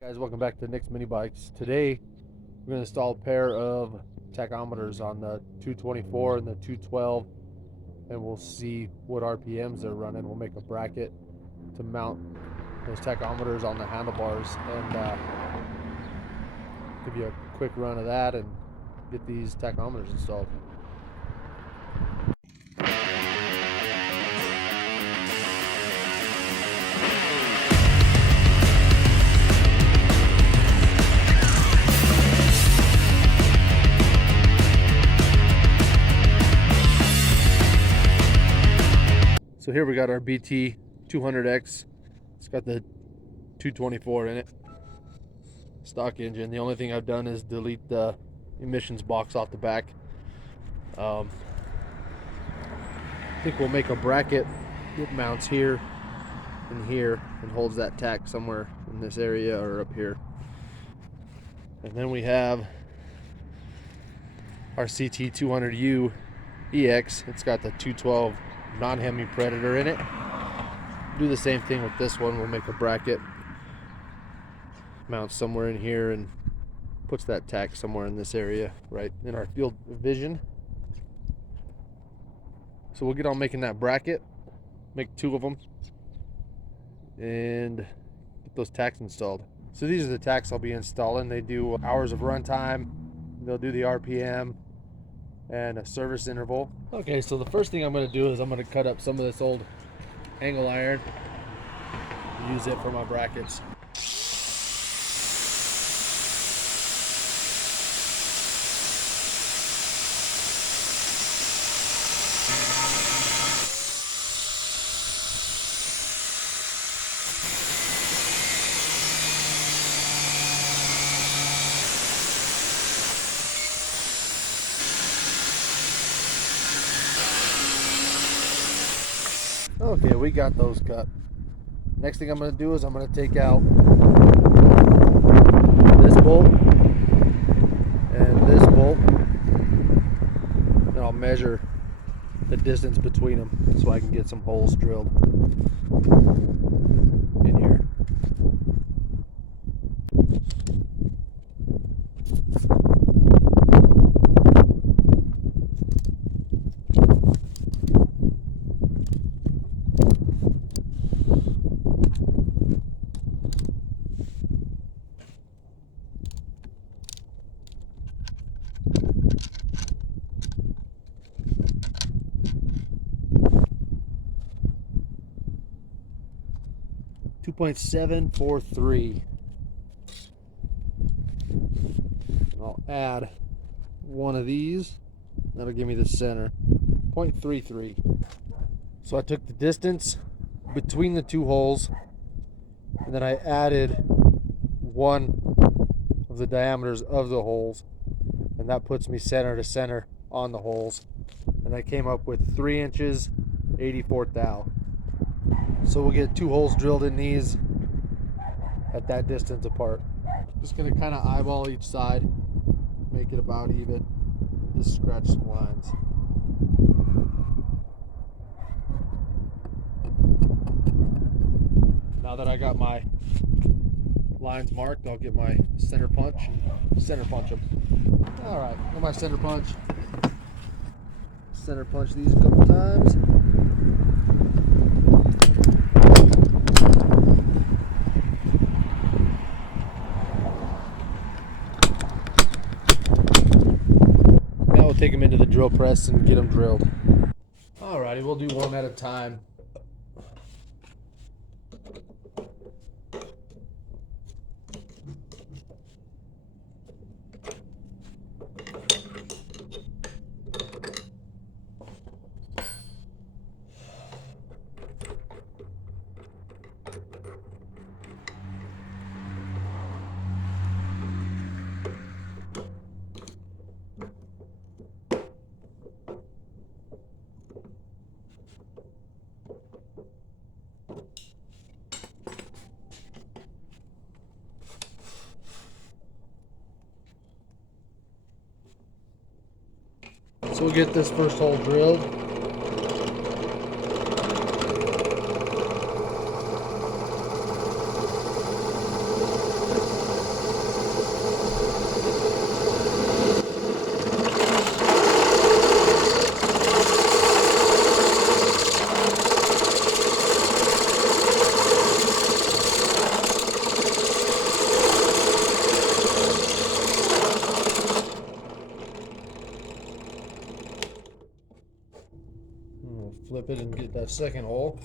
Guys, welcome back to Nicsminibikes. Today we're going to install a pair of tachometers on the 224 and the 212, and we'll see what RPMs they're running. We'll make a bracket to mount those tachometers on the handlebars and give you a quick run of that and get these tachometers installed. So here we got our BT 200X. It's got the 224 in it, stock engine. The only thing I've done is delete the emissions box off the back. I think we'll make a bracket that mounts here and holds that tach somewhere in this area or up here. And then we have our CT 200U EX. It's got the 212 Non Hemi Predator in it. Do the same thing with this one. We'll make a bracket, mount somewhere in here, and puts that tach somewhere in this area, right in our field of vision. So we'll get on making that bracket, make two of them, and get those tachs installed. So these are the tachs I'll be installing. They do hours of runtime, they'll do the RPM, and a service interval. Okay, so the first thing I'm going to do is I'm going to cut up some of this old angle iron, use it for my brackets. Okay, we got those cut. Next thing I'm going to do is I'm going to take out this bolt and this bolt, and I'll measure the distance between them so I can get some holes drilled in here. .743. I'll add one of these. That'll give me the center. 0.33. So I took the distance between the two holes, and then I added one of the diameters of the holes, and that puts me center to center on the holes. And I came up with 3 inches, 84 thou. So we'll get 2 holes drilled in these at that distance apart. Just gonna kind of eyeball each side, make it about even, just scratch some lines. Now that I got my lines marked, I'll get my center punch and center punch them. All right, got my center punch. Center punch these a couple times. Take them into the drill press and get them drilled. Alrighty, we'll do one at a time. So we'll get this first hole drilled. flip it and get that second hole.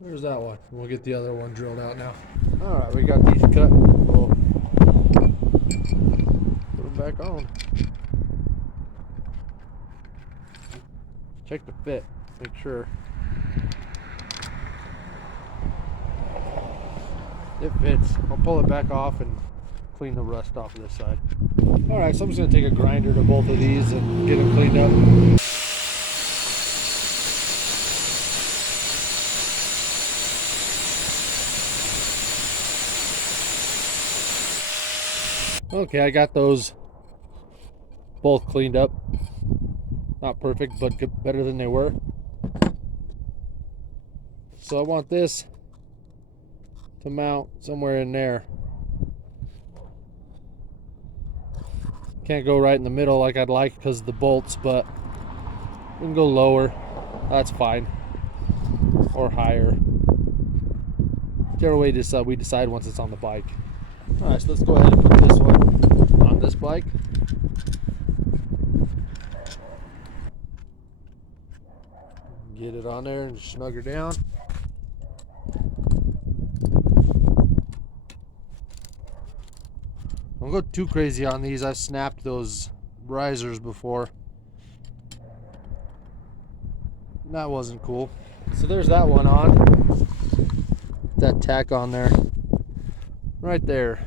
There's that one. We'll get the other one drilled out now. Alright, we got these cut. We'll put them back on. Check the fit. Make sure it fits. I'll pull it back off and clean the rust off of this side. Alright, so I'm just going to take a grinder to both of these and get them cleaned up. Okay, I got those both cleaned up. Not perfect, but better than they were. So I want this to mount somewhere in there. Can't go right in the middle like I'd like because of the bolts, but we can go lower. That's fine. Or higher. Whichever way we decide once it's on the bike. Alright, so let's go ahead and put this one on this bike. Get it on there and snug her down. Don't go too crazy on these. I've snapped those risers before. That wasn't cool. So there's that one on. That tack on there. Right there.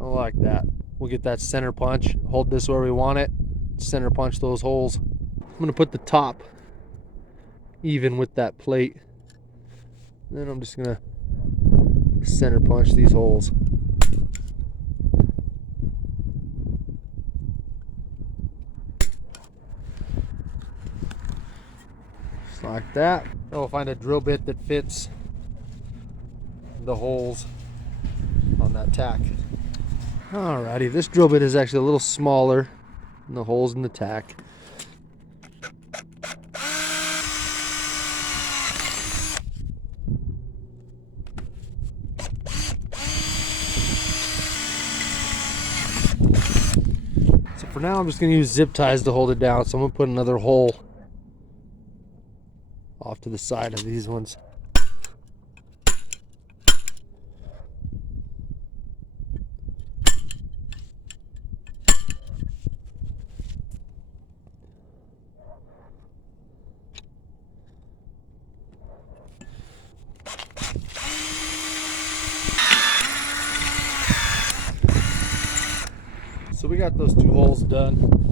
I like that. We'll get that center punch. Hold this where we want it. Center punch those holes. I'm going to put the top even with that plate. Then I'm just going to center punch these holes. Just like that. Then we'll find a drill bit that fits the holes on that tack. Alrighty, this drill bit is actually a little smaller than the holes in the tack. So for now I'm just going to use zip ties to hold it down, so I'm going to put another hole off to the side of these ones. So we got those two holes done.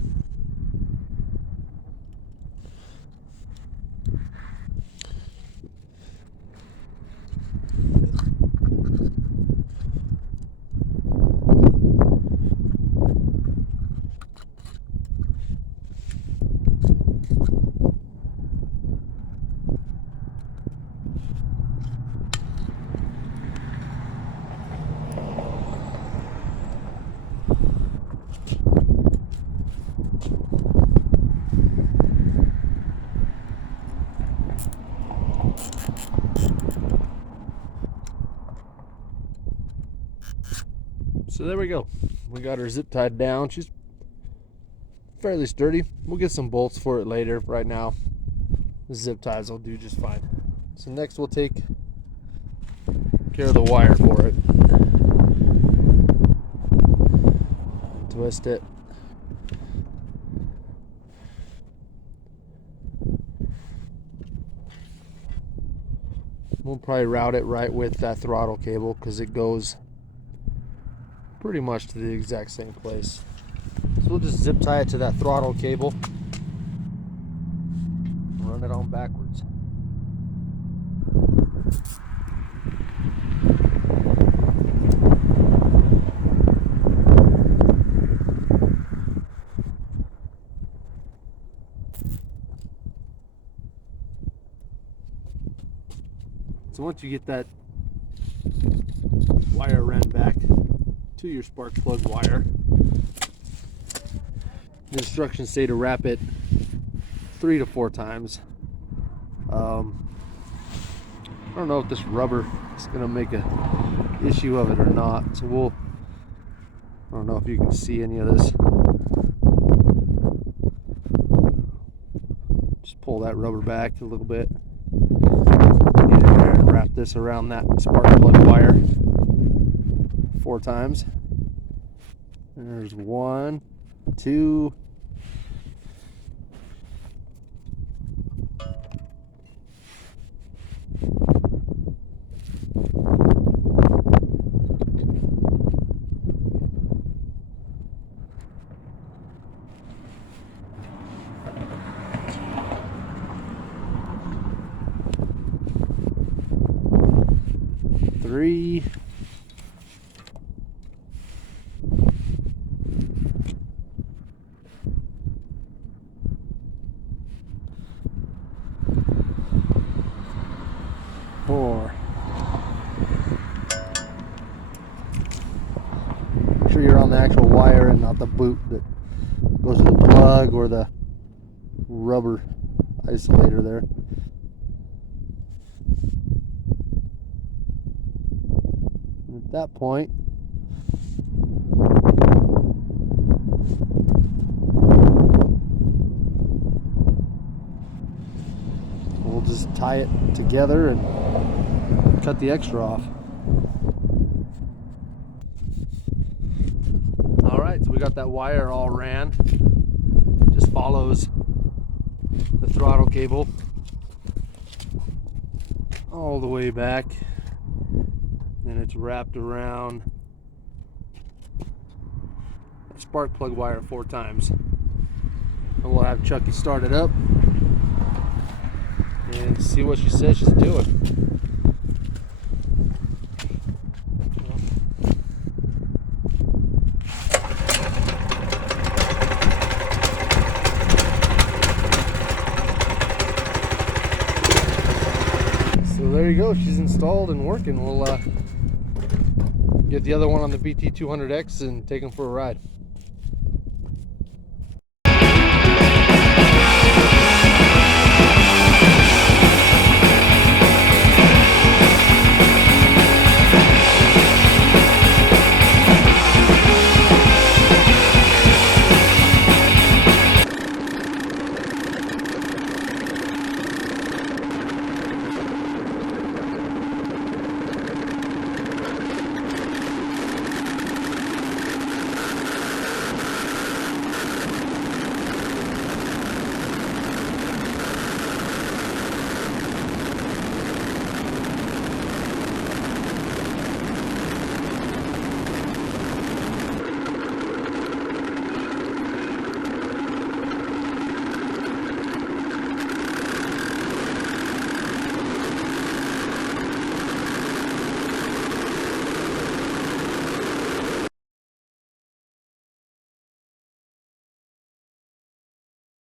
So there we go. We got her zip tied down. She's fairly sturdy. We'll get some bolts for it later. Right now, the zip ties will do just fine. So next we'll take care of the wire for it. Twist it. We'll probably route it right with that throttle cable because it goes pretty much to the exact same place. So we'll just zip tie it to that throttle cable. Run it on backwards. So once you get that wire ran back to your spark plug wire, the instructions say to wrap it 3 to 4 times. I don't know if this rubber is going to make an issue of it or not. So I don't know if you can see any of this. Just pull that rubber back a little bit. Get in there and wrap this around that spark plug wire 4 times. There's 1, 2, 3, 4. Make sure you're on the actual wire and not the boot that goes to the plug or the rubber isolator there. And at that point, we'll just tie it together and cut the extra off. Alright, so we got that wire all ran. Just follows the throttle cable all the way back. Then it's wrapped around the spark plug wire 4 times. And we'll have Chucky start it up and see what she says she's doing. So there you go, she's installed and working. We'll get the other one on the BT200X and take them for a ride.